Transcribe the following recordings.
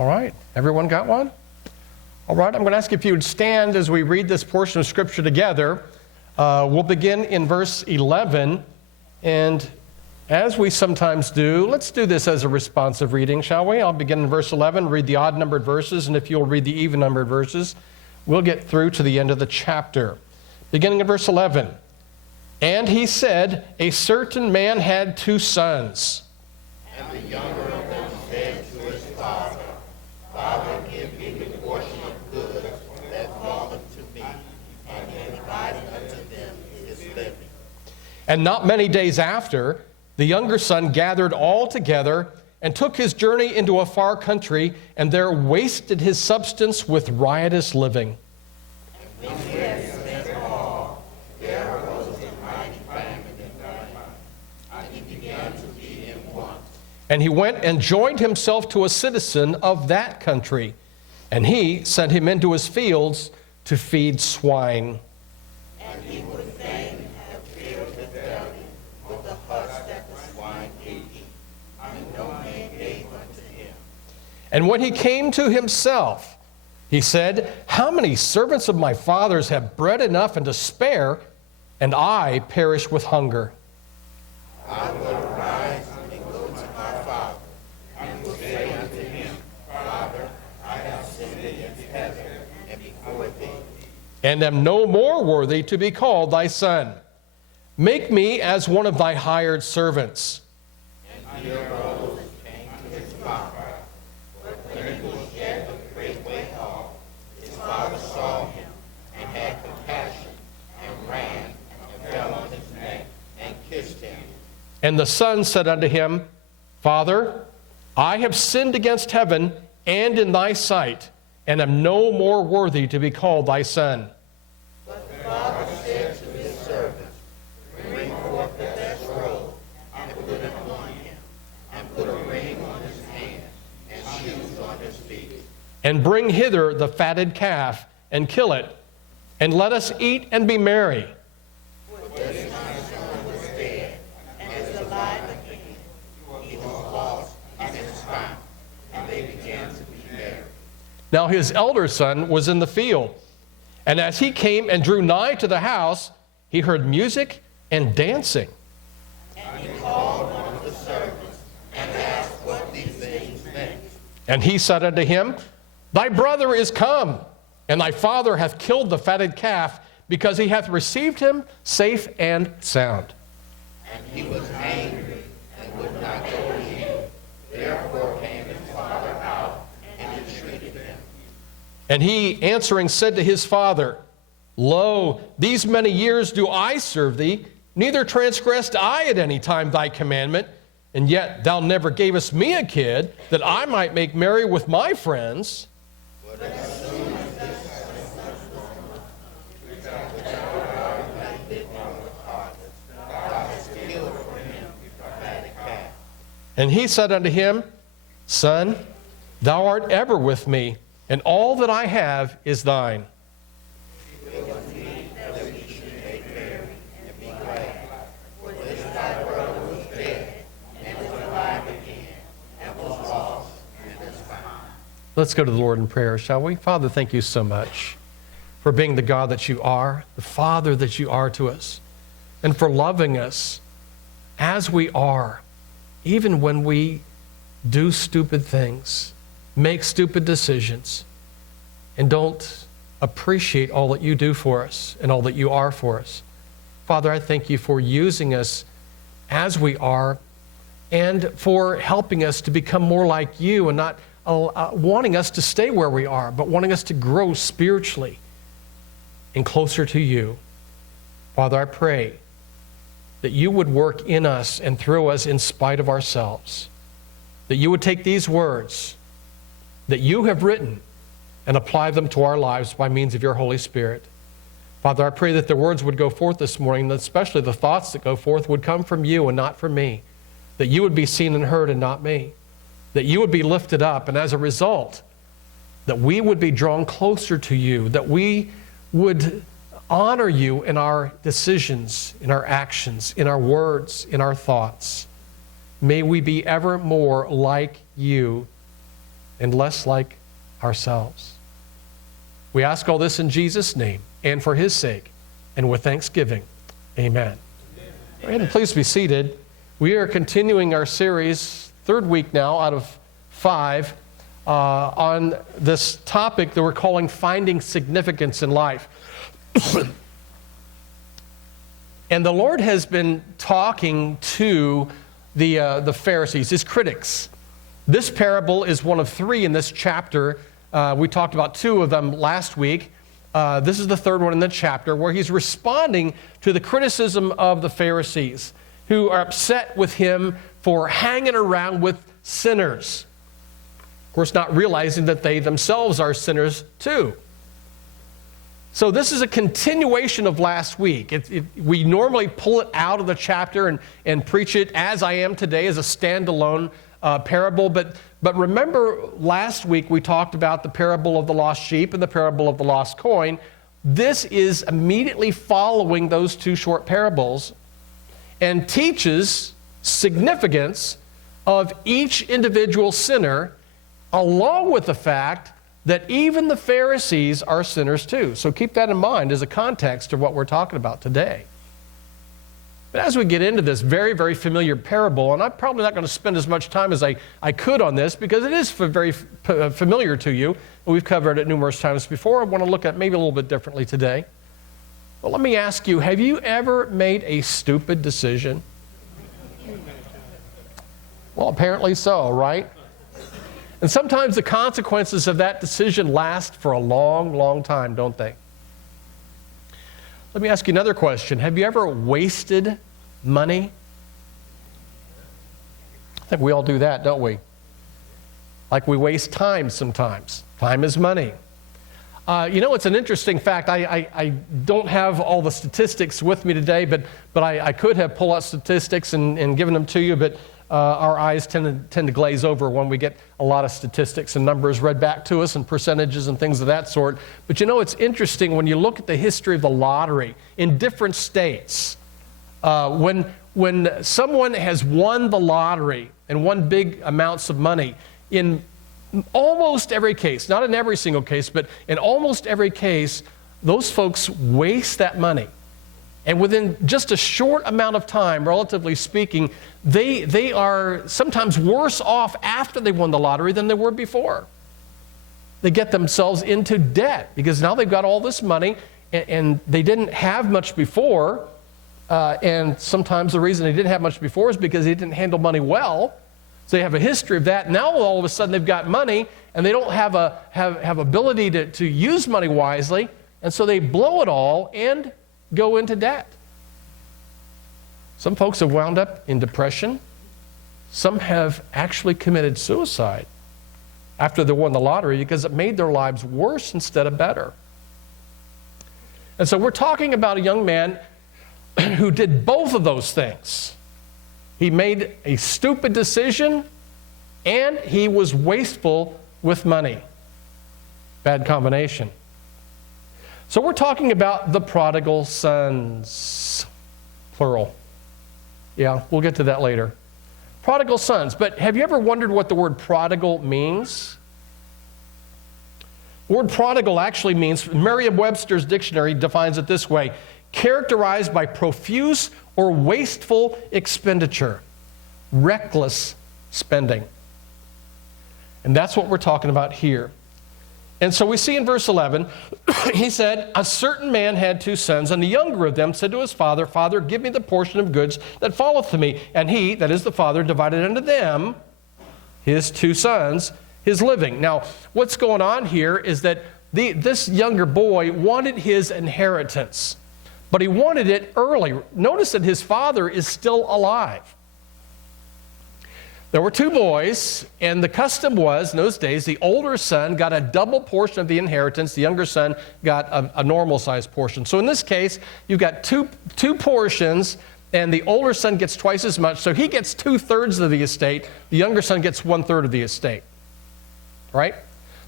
All right, everyone got one? All right, I'm going to ask if you would stand as we read this portion of Scripture together. We'll begin in verse 11, and as we sometimes do, let's do this as a responsive reading, shall we? I'll begin in verse 11, read the odd-numbered verses, and if you'll read the even-numbered verses, we'll get through to the end of the chapter. Beginning in verse 11, "And he said, a certain man had 2 sons. And the younger of them said to his father, Father, give me the portion of goods that falleth to me, and he divided unto them his living. And not many days after, the younger son gathered all together and took his journey into a far country, and there wasted his substance with riotous living. And when he had spent all, there arose a mighty famine in the land, and he began to be in want. And he went and joined himself to a citizen of that country, and he sent him into his fields to feed swine. And he would fain have filled his belly with the husk that the swine did eat, and no man gave unto him. And when he came to himself, he said, How many servants of my father's have bread enough and to spare, and I perish with hunger? I will arise and go to my father, and will say unto him, Father, I have sinned against heaven and before thee, And am no more worthy to be called thy son. Make me as one of thy hired servants. And he arose and came to his father. But when he was yet a great way off, his father saw him, and had compassion, and ran, and fell on his neck, and kissed him. And the son said unto him, Father, I have sinned against heaven and in thy sight, and am no more worthy to be called thy son. But the father said to his servants, Bring forth the best robe, and put it on him, and put a ring on his hand, and shoes on his feet. And bring hither the fatted calf, and kill it, and let us eat and be merry. For this my son was dead, and is alive again. He was lost, and is found. And they began to be merry. Now his elder son was in the field, and as he came and drew nigh to the house, he heard music and dancing. And he called one of the servants, and asked what these things meant. And he said unto him, Thy brother is come, and thy father hath killed the fatted calf, because he hath received him safe and sound. And he was angry, and would not go in. Therefore came his father out, and entreated him. And he answering said to his father, Lo, these many years do I serve thee, neither transgressed I at any time thy commandment, and yet thou never gavest me a kid, that I might make merry with my friends. But as soon as this which thou hast bitten with harvest, thou hast killed for him the fatted calf. And he said unto him, Son, thou art ever with me, and all that I have is thine. It was meet that we should make merry and be glad. For this thy brother was dead, and is alive again, and was lost, and is found. Let's go to the Lord in prayer, shall we? Father, thank you so much for being the God that you are, the Father that you are to us, and for loving us as we are, even when we do stupid things, make stupid decisions, and don't appreciate all that you do for us and all that you are for us. Father, I thank you for using us as we are and for helping us to become more like you and not wanting us to stay where we are, but wanting us to grow spiritually and closer to you. Father, I pray that you would work in us and through us in spite of ourselves, that you would take these words that you have written and apply them to our lives by means of your Holy Spirit. Father, I pray that the words would go forth this morning, and especially the thoughts that go forth would come from you and not from me, that you would be seen and heard and not me, that you would be lifted up, and as a result, that we would be drawn closer to you, that we would honor you in our decisions, in our actions, in our words, in our thoughts. May we be ever more like you and less like ourselves. We ask all this in Jesus' name and for his sake, and with thanksgiving. Amen. Go ahead and please be seated. We are continuing our series, third week now out of 5, on this topic that we're calling Finding Significance in Life. And the Lord has been talking to the Pharisees, his critics. This parable is one of 3 in this chapter. We talked about 2 of them last week. This is the third one in the chapter where he's responding to the criticism of the Pharisees who are upset with him for hanging around with sinners. Of course, not realizing that they themselves are sinners too. So this is a continuation of last week. We normally pull it out of the chapter and preach it as I am today as a standalone parable. But remember last week we talked about the parable of the lost sheep and the parable of the lost coin. This is immediately following those 2 short parables and teaches significance of each individual sinner, along with the fact that even the Pharisees are sinners too. So keep that in mind as a context of what we're talking about today. But as we get into this very, very familiar parable, and I'm probably not going to spend as much time as I could on this because it is very familiar to you. We've covered it numerous times before. I want to look at it maybe a little bit differently today. But let me ask you, have you ever made a stupid decision? Well, apparently so, right? And sometimes the consequences of that decision last for a long, long time, don't they? Let me ask you another question. Have you ever wasted money? I think we all do that, don't we? Like we waste time sometimes. Time is money. It's an interesting fact. I don't have all the statistics with me today, but I could have pulled out statistics and given them to you, but our eyes tend to glaze over when we get a lot of statistics and numbers read back to us and percentages and things of that sort. But it's interesting when you look at the history of the lottery in different states. When someone has won the lottery and won big amounts of money, in almost every case, not in every single case, but in almost every case, those folks waste that money. And within just a short amount of time, relatively speaking, they are sometimes worse off after they won the lottery than they were before. They get themselves into debt because now they've got all this money and they didn't have much before. And sometimes the reason they didn't have much before is because they didn't handle money well. So they have a history of that. Now all of a sudden they've got money and they don't have ability to use money wisely. And so they blow it all and go into debt. Some folks have wound up in depression. Some have actually committed suicide after they won the lottery because it made their lives worse instead of better. And so we're talking about a young man who did both of those things. He made a stupid decision and he was wasteful with money. Bad combination. So we're talking about the prodigal sons, plural. Yeah, we'll get to that later. Prodigal sons. But have you ever wondered what the word prodigal means? The word prodigal actually means, Merriam-Webster's dictionary defines it this way, characterized by profuse or wasteful expenditure, reckless spending. And that's what we're talking about here. And so we see in verse 11, he said, a certain man had 2 sons, and the younger of them said to his father, Father, give me the portion of goods that falleth to me. And he, that is the father, divided unto them, his 2 sons, his living. Now, what's going on here is that this younger boy wanted his inheritance, but he wanted it early. Notice that his father is still alive. There were 2 boys, and the custom was, in those days, the older son got a double portion of the inheritance. The younger son got a normal-sized portion. So in this case, you've got two portions, and the older son gets twice as much. So he gets 2/3 of the estate. The younger son gets 1/3 of the estate. Right?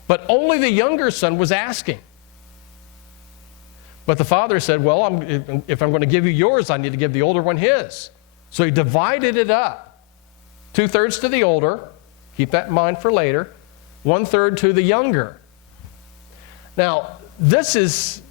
But only the younger son was asking. But the father said, well, if I'm going to give you yours, I need to give the older one his. So he divided it up. 2/3 to the older, keep that in mind for later. 1/3 to the younger. Now, this is,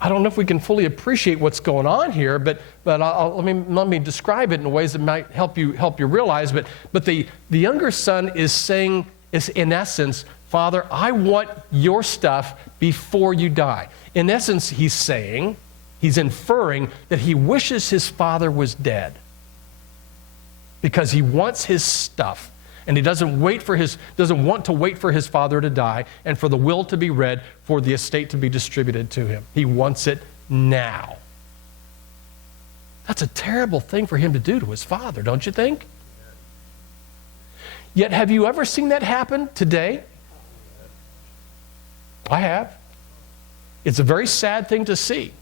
I don't know if we can fully appreciate what's going on here, but let me describe it in ways that might help you realize. But the younger son is saying, is in essence, Father, I want your stuff before you die. In essence, he's inferring that he wishes his father was dead because he wants his stuff. And he doesn't want to wait for his father to die and for the will to be read for the estate to be distributed to him. He wants it now. That's a terrible thing for him to do to his father, don't you think? Yet, have you ever seen that happen today? I have. It's a very sad thing to see.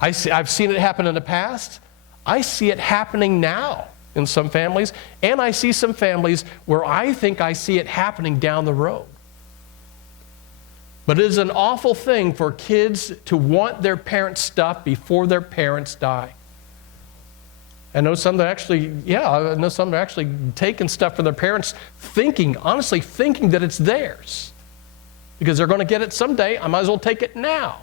I've seen it happen in the past. I see it happening now in some families, and I see some families where I think I see it happening down the road. But it is an awful thing for kids to want their parents' stuff before their parents die. I know some that are actually taking stuff from their parents honestly thinking that it's theirs. Because they're going to get it someday, I might as well take it now.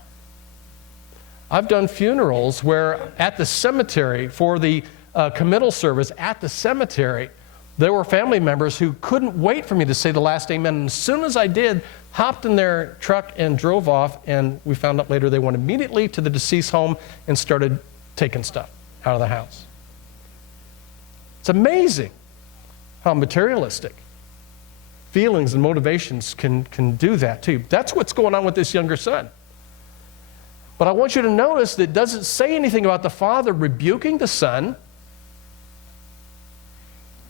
I've done funerals where at the cemetery for the committal service at the cemetery, there were family members who couldn't wait for me to say the last amen. And as soon as I did, hopped in their truck and drove off, and we found out later they went immediately to the deceased home and started taking stuff out of the house. It's amazing how materialistic feelings and motivations can do that too. That's what's going on with this younger son. But I want you to notice that it doesn't say anything about the father rebuking the son.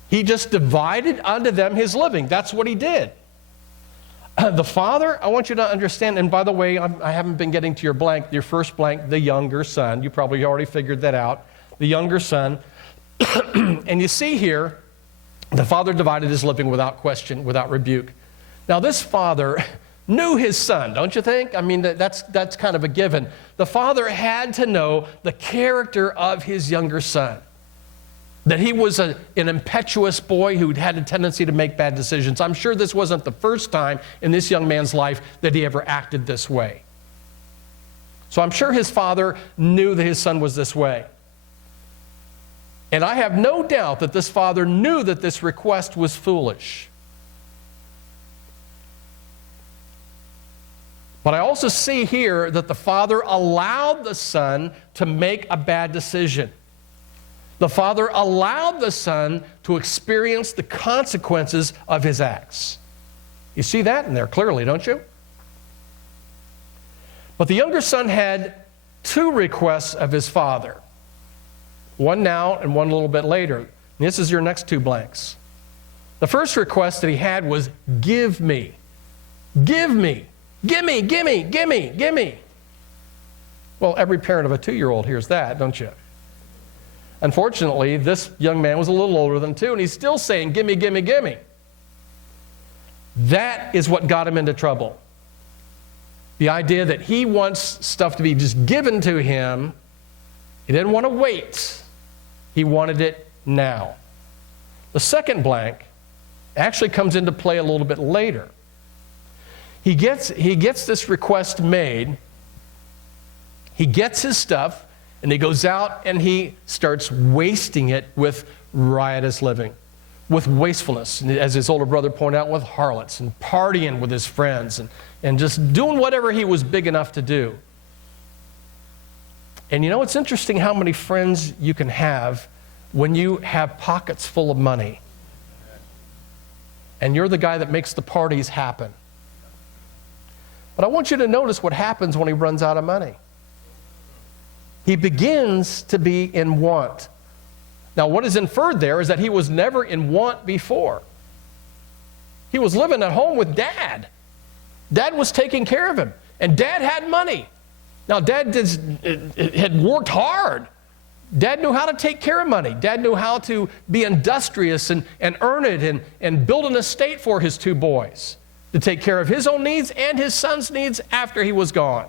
He just divided unto them his living. That's what he did. The father, I want you to understand, and by the way, I haven't been getting to your first blank, the younger son. You probably already figured that out. The younger son. And you see here, the father divided his living without question, without rebuke. Now this father knew his son, don't you think? I mean, that's kind of a given. The father had to know the character of his younger son. That he was an impetuous boy who had a tendency to make bad decisions. I'm sure this wasn't the first time in this young man's life that he ever acted this way. So I'm sure his father knew that his son was this way. And I have no doubt that this father knew that this request was foolish. But I also see here that the father allowed the son to make a bad decision. The father allowed the son to experience the consequences of his acts. You see that in there clearly, don't you? But the younger son had two requests of his father. One now and one a little bit later. And this is your next two blanks. The first request that he had was, give me. Give me. Gimme, gimme, gimme, gimme. Well, every parent of a 2-year-old hears that, don't you? Unfortunately, this young man was a little older than 2, and he's still saying, gimme, gimme, gimme. That is what got him into trouble. The idea that he wants stuff to be just given to him. He didn't want to wait. He wanted it now. The second blank actually comes into play a little bit later. He gets this request made. He gets his stuff, and he goes out and he starts wasting it with riotous living, with wastefulness, as his older brother pointed out, with harlots, and partying with his friends, and just doing whatever he was big enough to do. And you know, it's interesting how many friends you can have when you have pockets full of money. And you're the guy that makes the parties happen. But I want you to notice what happens when he runs out of money. He begins to be in want. Now, what is inferred there is that he was never in want before. He was living at home with Dad. Dad was taking care of him, and Dad had money. Now, Dad had worked hard. Dad knew how to take care of money. Dad knew how to be industrious and earn it and build an estate for his 2 boys to take care of his own needs and his son's needs after he was gone.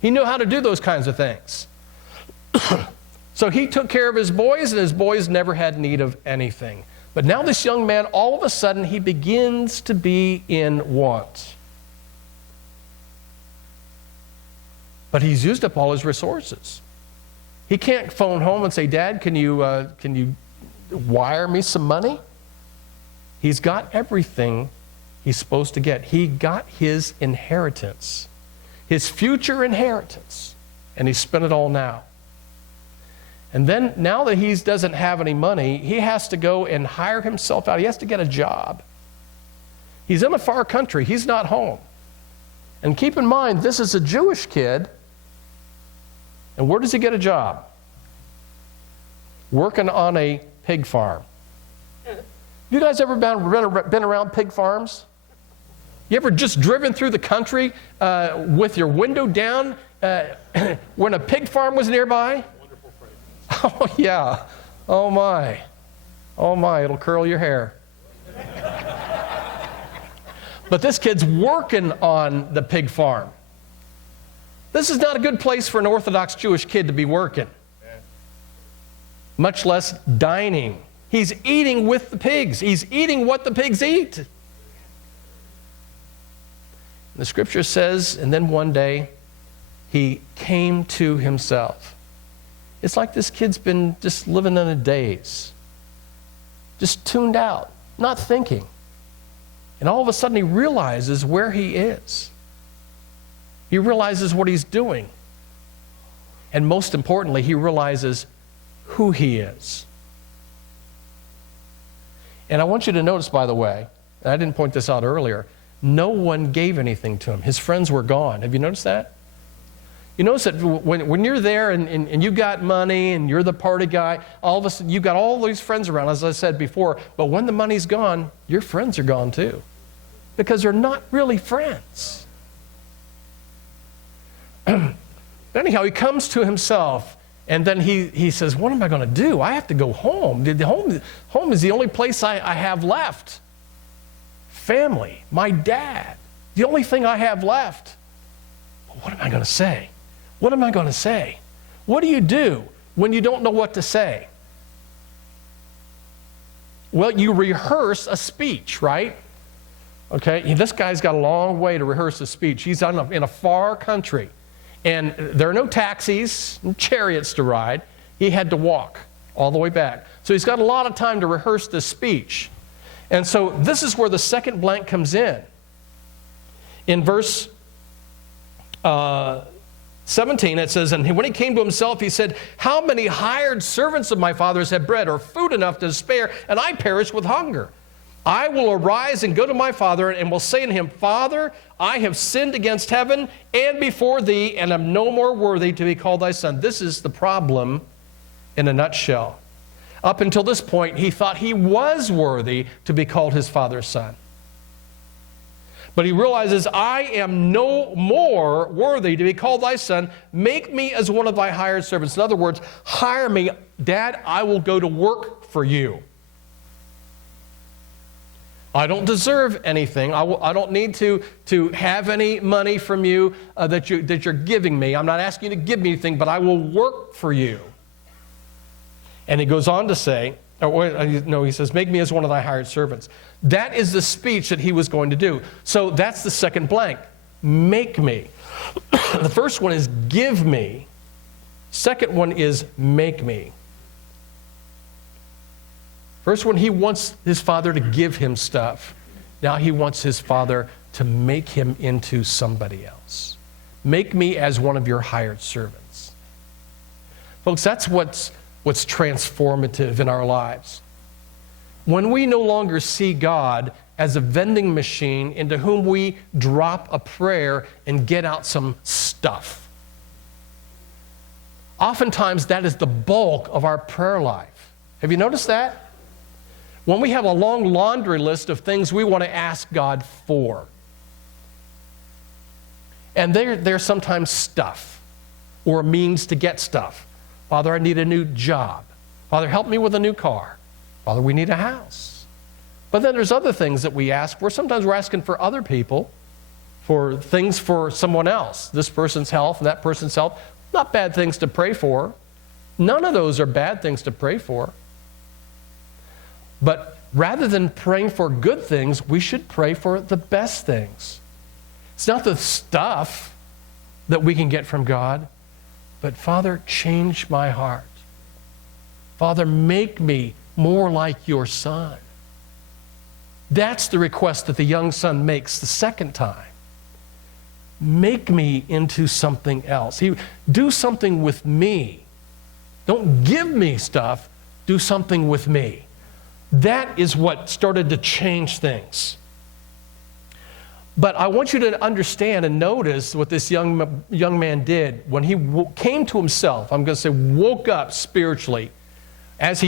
He knew how to do those kinds of things. So he took care of his boys, and his boys never had need of anything. But now this young man, all of a sudden, he begins to be in want. But he's used up all his resources. He can't phone home and say, Dad, can you wire me some money? He's got everything he's supposed to get. He got his inheritance, his future inheritance, and he spent it all now. And then now that he doesn't have any money, he has to go and hire himself out. He has to get a job. He's in a far country. He's not home. And keep in mind, this is a Jewish kid. And where does he get a job? Working on a pig farm. You guys ever been around pig farms? You ever just driven through the country with your window down when a pig farm was nearby? Wonderful phrase. Oh, yeah. Oh, my. Oh, my. It'll curl your hair. But this kid's working on the pig farm. This is not a good place for an Orthodox Jewish kid to be working, much less dining. He's eating with the pigs. He's eating what the pigs eat. The scripture says, and then one day, he came to himself. It's like this kid's been just living in a daze, just tuned out, not thinking. And all of a sudden he realizes where he is. He realizes what he's doing. And most importantly, he realizes who he is. And I want you to notice, by the way, and I didn't point this out earlier, no one gave anything to him. His friends were gone. Have you noticed that? You notice that when you're there and you got money and you're the party guy, all of a sudden you've got all these friends around, as I said before, but when the money's gone, your friends are gone too. Because they're not really friends. Anyhow, he comes to himself, and then he says, what am I going to do? I have to go home. Home is the only place I have left. Family, my dad, the only thing I have left. But what am I going to say? What am I going to say? What do you do when you don't know what to say? Well, you rehearse a speech, right? Okay, this guy's got a long way to rehearse a speech. He's in a far country. And there are no taxis and chariots to ride. He had to walk all the way back. So he's got a lot of time to rehearse this speech. And so this is where the second blank comes in. In verse 17, it says, and when he came to himself, he said, how many hired servants of my father's have bread or food enough to spare, and I perish with hunger? I will arise and go to my father and will say to him, Father, I have sinned against heaven and before thee, and am no more worthy to be called thy son. This is the problem in a nutshell. Up until this point, he thought he was worthy to be called his father's son. But he realizes, I am no more worthy to be called thy son. Make me as one of thy hired servants. In other words, hire me. Dad, I will go to work for you. I don't deserve anything. I don't need to have any money from you that you're giving me. I'm not asking you to give me anything, but I will work for you. And he goes on to say, he says, make me as one of thy hired servants. That is the speech that he was going to do. So that's the second blank. Make me. The first one is give me. Second one is make me. First one, he wants his father to give him stuff. Now he wants his father to make him into somebody else. Make me as one of your hired servants. Folks, that's what's transformative in our lives. When we no longer see God as a vending machine into whom we drop a prayer and get out some stuff. Oftentimes, that is the bulk of our prayer life. Have you noticed that? When we have a long laundry list of things we want to ask God for. And they're sometimes stuff or a means to get stuff. Father, I need a new job. Father, help me with a new car. Father, we need a house. But then there's other things that we ask for. Sometimes we're asking for other people, for things for someone else. This person's health and that person's health. Not bad things to pray for. None of those are bad things to pray for. But rather than praying for good things, we should pray for the best things. It's not the stuff that we can get from God, but Father, change my heart. Father, make me more like your Son. That's the request that the young son makes the second time. Make me into something else. Do something with me. Don't give me stuff. Do something with me. That is what started to change things. But I want you to understand and notice what this young man did when he came to himself. I'm going to say woke up spiritually. As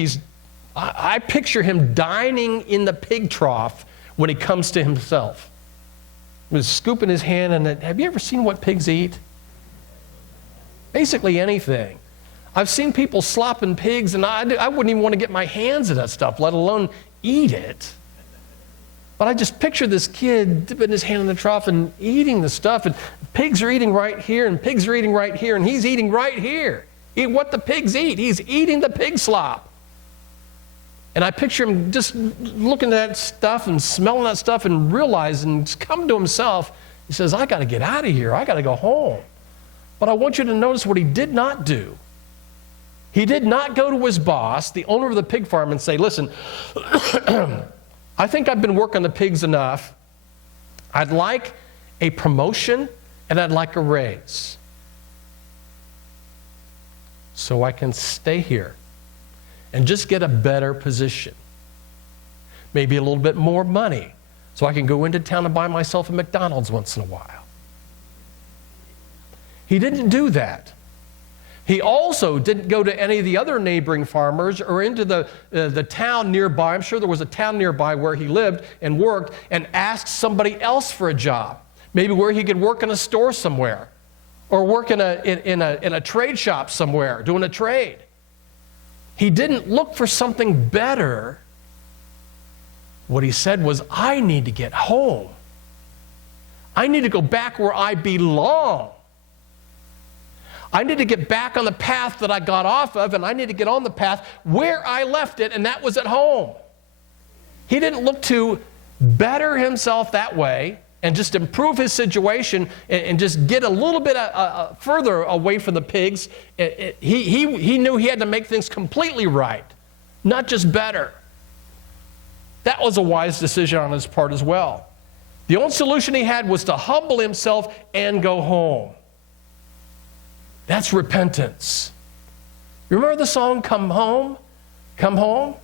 I picture him dining in the pig trough when he comes to himself. He was scooping his hand, and have you ever seen what pigs eat? Basically anything. I've seen people slopping pigs, and I wouldn't even want to get my hands in that stuff, let alone eat it. But I just picture this kid dipping his hand in the trough and eating the stuff, and pigs are eating right here, and pigs are eating right here, and he's eating right here. Eat what the pigs eat. He's eating the pig slop. And I picture him just looking at that stuff and smelling that stuff and realizing, come to himself. He says, I got to get out of here. I got to go home. But I want you to notice what he did not do. He did not go to his boss, the owner of the pig farm, and say, listen, I think I've been working the pigs enough. I'd like a promotion and I'd like a raise so I can stay here and just get a better position. Maybe a little bit more money so I can go into town and buy myself a McDonald's once in a while. He didn't do that. He also didn't go to any of the other neighboring farmers or into the town nearby. I'm sure there was a town nearby where he lived and worked, and asked somebody else for a job. Maybe where he could work in a store somewhere or work in a trade shop somewhere, doing a trade. He didn't look for something better. What he said was, I need to get home. I need to go back where I belong. I need to get back on the path that I got off of, and I need to get on the path where I left it, and that was at home. He didn't look to better himself that way and just improve his situation and just get a little bit further away from the pigs. He knew he had to make things completely right, not just better. That was a wise decision on his part as well. The only solution he had was to humble himself and go home. That's repentance. Remember the song, Come Home? Come home?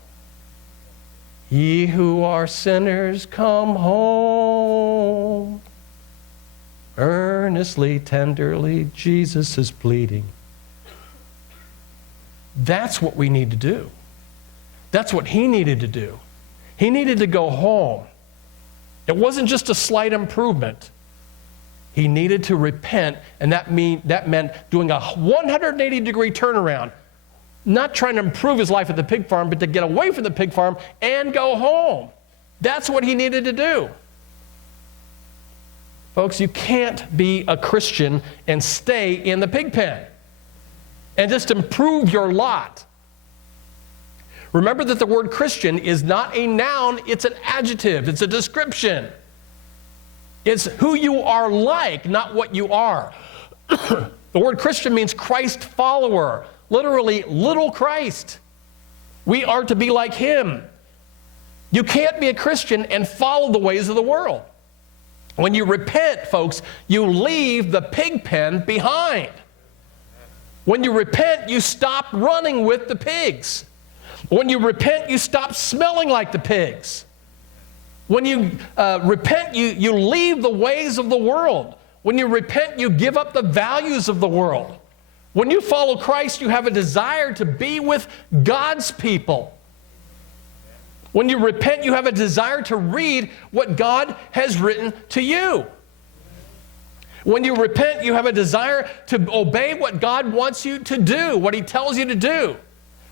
Ye who are sinners, come home. Earnestly, tenderly, Jesus is pleading. That's what we need to do. That's what he needed to do. He needed to go home. It wasn't just a slight improvement. He needed to repent, and that meant doing a 180-degree turnaround. Not trying to improve his life at the pig farm, but to get away from the pig farm and go home. That's what he needed to do. Folks, you can't be a Christian and stay in the pig pen and just improve your lot. Remember that the word Christian is not a noun, it's an adjective, it's a description. It's who you are like, not what you are. The word Christian means Christ follower. Literally, little Christ. We are to be like him. You can't be a Christian and follow the ways of the world. When you repent, folks, you leave the pig pen behind. When you repent, you stop running with the pigs. When you repent, you stop smelling like the pigs. When you repent, you leave the ways of the world. When you repent, you give up the values of the world. When you follow Christ, you have a desire to be with God's people. When you repent, you have a desire to read what God has written to you. When you repent, you have a desire to obey what God wants you to do, what he tells you to do.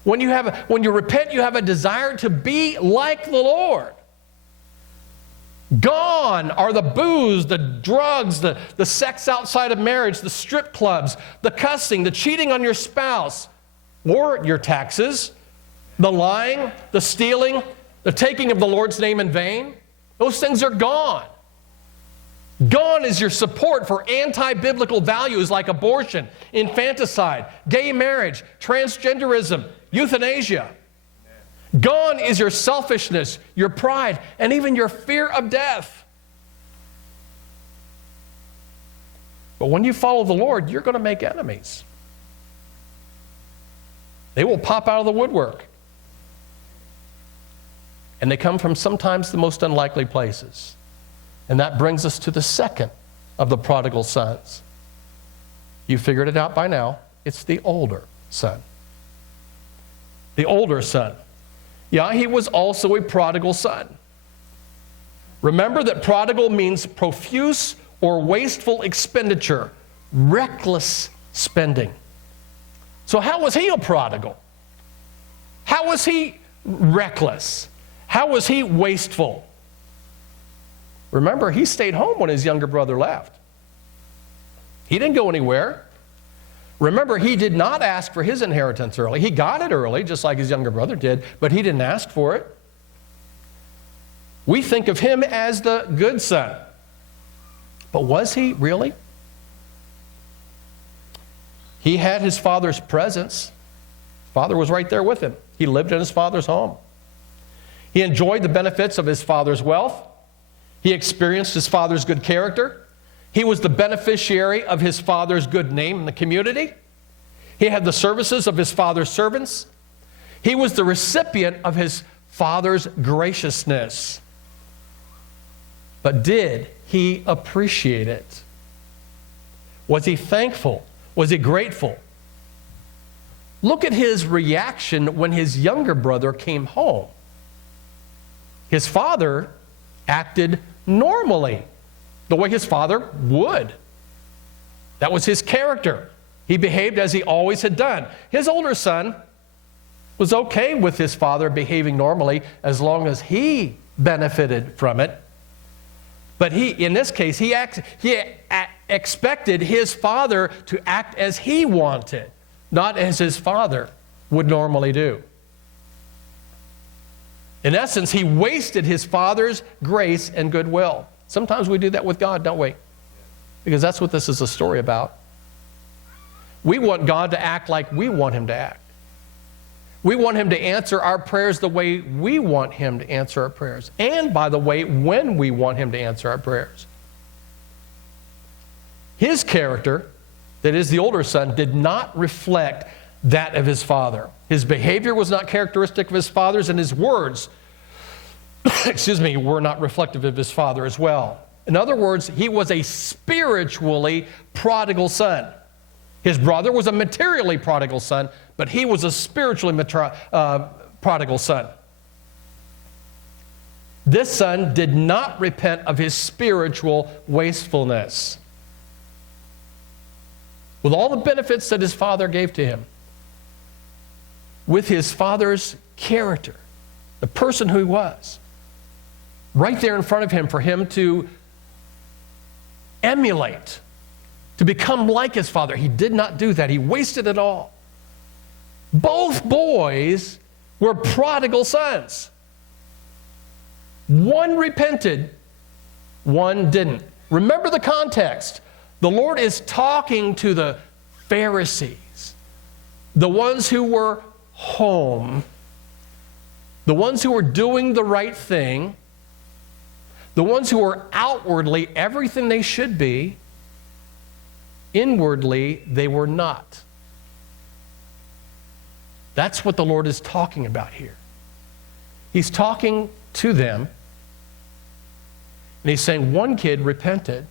When you repent, you have a desire to be like the Lord. Gone are the booze, the drugs, the sex outside of marriage, the strip clubs, the cussing, the cheating on your spouse or your taxes, the lying, the stealing, the taking of the Lord's name in vain, those things are gone. Gone is your support for anti-biblical values like abortion, infanticide, gay marriage, transgenderism, euthanasia. Gone is your selfishness, your pride, and even your fear of death. But when you follow the Lord, you're going to make enemies. They will pop out of the woodwork. And they come from sometimes the most unlikely places. And that brings us to the second of the prodigal sons. You figured it out by now. It's the older son. The older son. Yeah, he was also a prodigal son. Remember that prodigal means profuse or wasteful expenditure, reckless spending. So how was he a prodigal? How was he reckless? How was he wasteful? Remember, he stayed home when his younger brother left. He didn't go anywhere. Remember, he did not ask for his inheritance early. He got it early, just like his younger brother did, but he didn't ask for it. We think of him as the good son. But was he really? He had his father's presence. Father was right there with him. He lived in his father's home. He enjoyed the benefits of his father's wealth. He experienced his father's good character. He was the beneficiary of his father's good name in the community. He had the services of his father's servants. He was the recipient of his father's graciousness. But did he appreciate it? Was he thankful? Was he grateful? Look at his reaction when his younger brother came home. His father acted normally, the way his father would. That was his character. He behaved as he always had done. His older son was okay with his father behaving normally as long as he benefited from it. But in this case, he expected his father to act as he wanted, not as his father would normally do. In essence, he wasted his father's grace and goodwill. Sometimes we do that with God, don't we? Because that's what this is a story about. We want God to act like we want him to act. We want him to answer our prayers the way we want him to answer our prayers. And, by the way, when we want him to answer our prayers. His character, that is the older son, did not reflect that of his father. His behavior was not characteristic of his father's, and his words, were not reflective of his father as well. In other words, he was a spiritually prodigal son. His brother was a materially prodigal son, but he was a spiritually prodigal son. This son did not repent of his spiritual wastefulness. With all the benefits that his father gave to him, with his father's character, the person who he was, right there in front of him for him to emulate, to become like his father. He did not do that. He wasted it all. Both boys were prodigal sons. One repented, one didn't. Remember the context. The Lord is talking to the Pharisees, the ones who were home, the ones who were doing the right thing, the ones who were outwardly everything they should be, inwardly they were not. That's what the Lord is talking about here. He's talking to them, and he's saying one kid repented.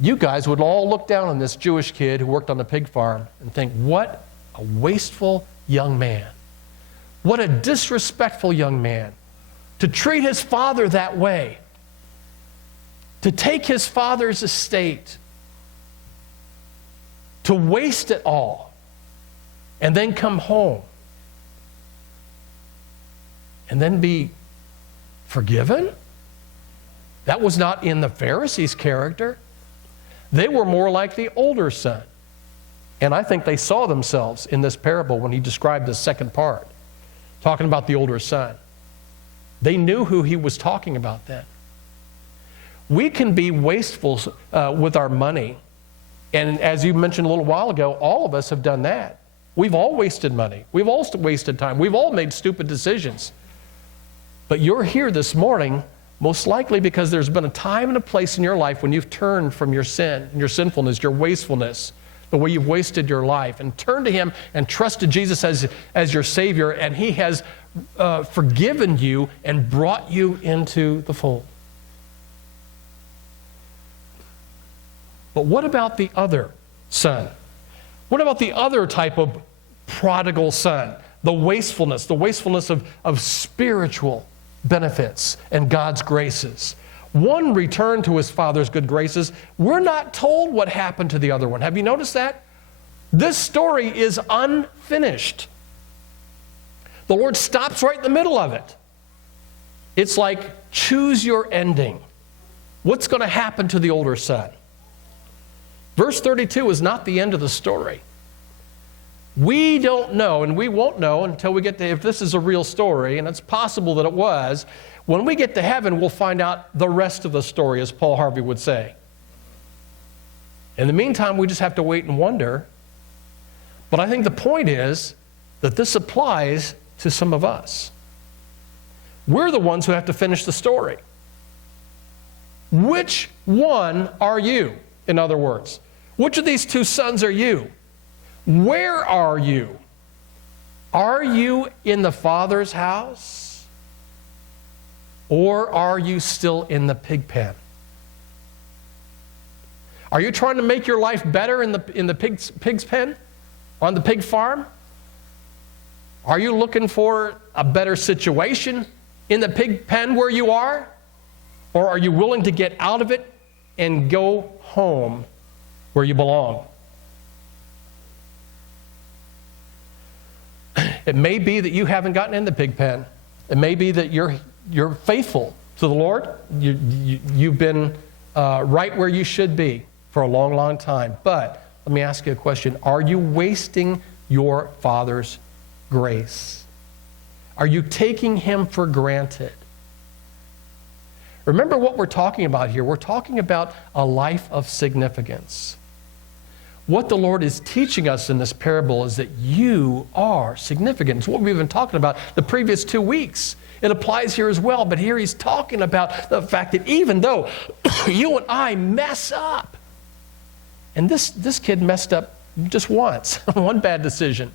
You guys would all look down on this Jewish kid who worked on the pig farm and think, what a wasteful young man. What a disrespectful young man. To treat his father that way. To take his father's estate. To waste it all. And then come home. And then be forgiven? That was not in the Pharisees' character. They were more like the older son. And I think they saw themselves in this parable when he described the second part, talking about the older son. They knew who he was talking about then. We can be wasteful with our money. And as you mentioned a little while ago, all of us have done that. We've all wasted money. We've all wasted time. We've all made stupid decisions. But you're here this morning most likely because there's been a time and a place in your life when you've turned from your sin, your sinfulness, your wastefulness, the way you've wasted your life, and turned to him and trusted Jesus as your Savior, and he has forgiven you and brought you into the fold. But what about the other son? What about the other type of prodigal son? The wastefulness of spiritual benefits and God's graces. One returned to his father's good graces. We're not told what happened to the other one. Have you noticed that? This story is unfinished. The Lord stops right in the middle of it. It's like, choose your ending. What's going to happen to the older son? Verse 32 is not the end of the story. We don't know, and we won't know until we get to, if this is a real story, and it's possible that it was. When we get to heaven, we'll find out the rest of the story, as Paul Harvey would say. In the meantime, we just have to wait and wonder. But I think the point is that this applies to some of us. We're the ones who have to finish the story. Which one are you, in other words? Which of these two sons are you? Where are you? Are you in the Father's house? Or are you still in the pig pen? Are you trying to make your life better in the pig's pen? On the pig farm? Are you looking for a better situation in the pig pen where you are? Or are you willing to get out of it and go home where you belong? It may be that you haven't gotten in the pig pen. It may be that you're faithful to the Lord. You've been right where you should be for a long, long time. But let me ask you a question. Are you wasting your Father's grace? Are you taking him for granted? Remember what we're talking about here. We're talking about a life of significance. What the Lord is teaching us in this parable is that you are significant. It's what we've been talking about the previous 2 weeks. It applies here as well, but here he's talking about the fact that even though you and I mess up, and this kid messed up just once, one bad decision,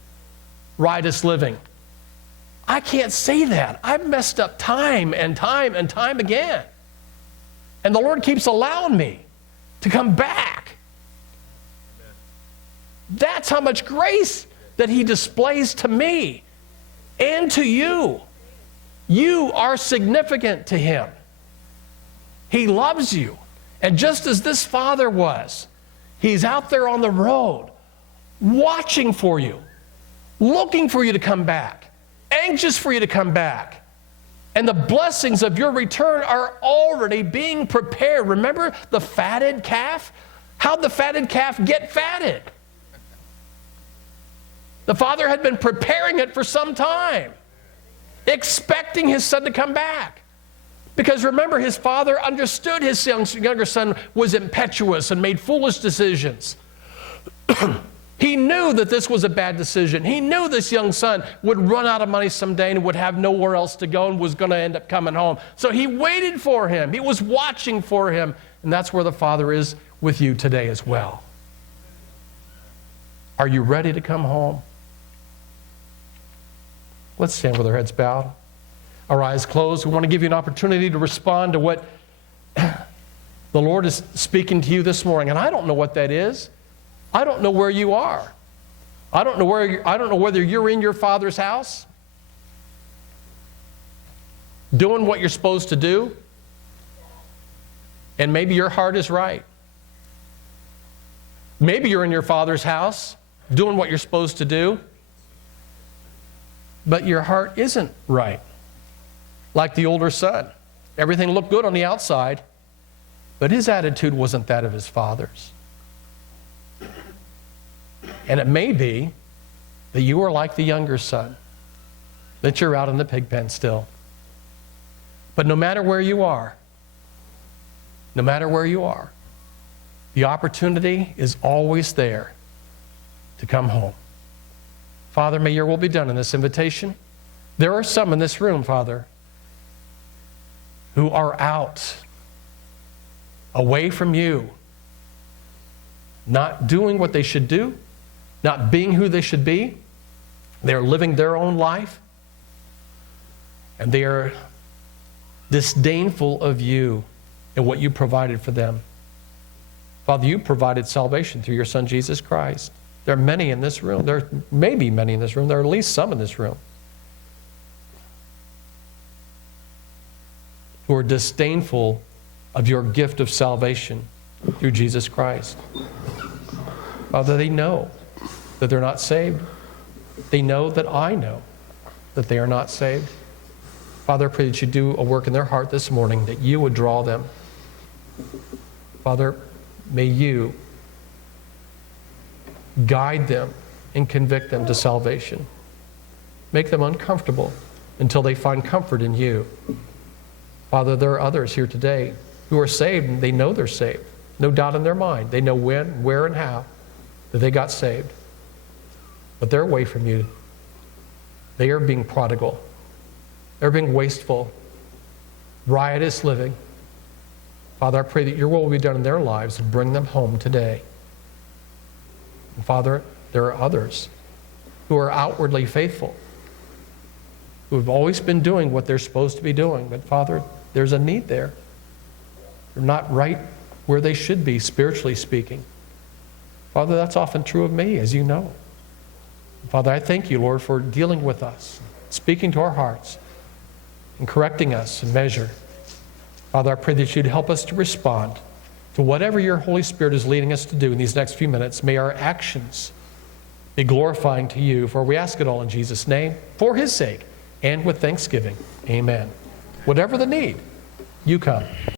riotous living. I can't say that. I've messed up time and time and time again. And the Lord keeps allowing me to come back. That's how much grace that he displays to me and to you. You are significant to him. He loves you. And just as this father was, he's out there on the road, watching for you, looking for you to come back, anxious for you to come back. And the blessings of your return are already being prepared. Remember the fatted calf? How'd the fatted calf get fatted? The father had been preparing it for some time, expecting his son to come back. Because remember, his father understood his younger son was impetuous and made foolish decisions. He knew that this was a bad decision. He knew this young son would run out of money someday and would have nowhere else to go and was going to end up coming home. So he waited for him. He was watching for him. And that's where the Father is with you today as well. Are you ready to come home? Let's stand with our heads bowed, our eyes closed. We want to give you an opportunity to respond to what the Lord is speaking to you this morning. And I don't know what that is. I don't know where you are. I don't know whether you're in your Father's house, doing what you're supposed to do, and maybe your heart is right. Maybe you're in your Father's house, doing what you're supposed to do, but your heart isn't right. Like the older son. Everything looked good on the outside, but his attitude wasn't that of his father's. And it may be that you are like the younger son, that you're out in the pig pen still. But no matter where you are, the opportunity is always there to come home. Father, may your will be done in this invitation. There are some in this room, Father, who are out, away from you, not doing what they should do, not being who they should be. They're living their own life, and they are disdainful of you and what you provided for them. Father, you provided salvation through your Son, Jesus Christ. There are many in this room. There may be many in this room. There are at least some in this room who are disdainful of your gift of salvation through Jesus Christ. Father, they know that they're not saved. They know that I know that they are not saved. Father, I pray that you do a work in their heart this morning, that you would draw them. Father, may you guide them and convict them to salvation. Make them uncomfortable until they find comfort in you. Father, there are others here today who are saved and they know they're saved. No doubt in their mind. They know when, where, and how that they got saved. But they're away from you. They are being prodigal. They're being wasteful, riotous living. Father, I pray that your will be done in their lives and bring them home today. And Father, there are others who are outwardly faithful, who have always been doing what they're supposed to be doing. But Father, there's a need there. They're not right where they should be, spiritually speaking. Father, that's often true of me, as you know. Father, I thank you, Lord, for dealing with us, speaking to our hearts, and correcting us in measure. Father, I pray that you'd help us to respond to whatever your Holy Spirit is leading us to do in these next few minutes. May our actions be glorifying to you, for we ask it all in Jesus' name, for his sake, and with thanksgiving. Amen. Whatever the need, you come.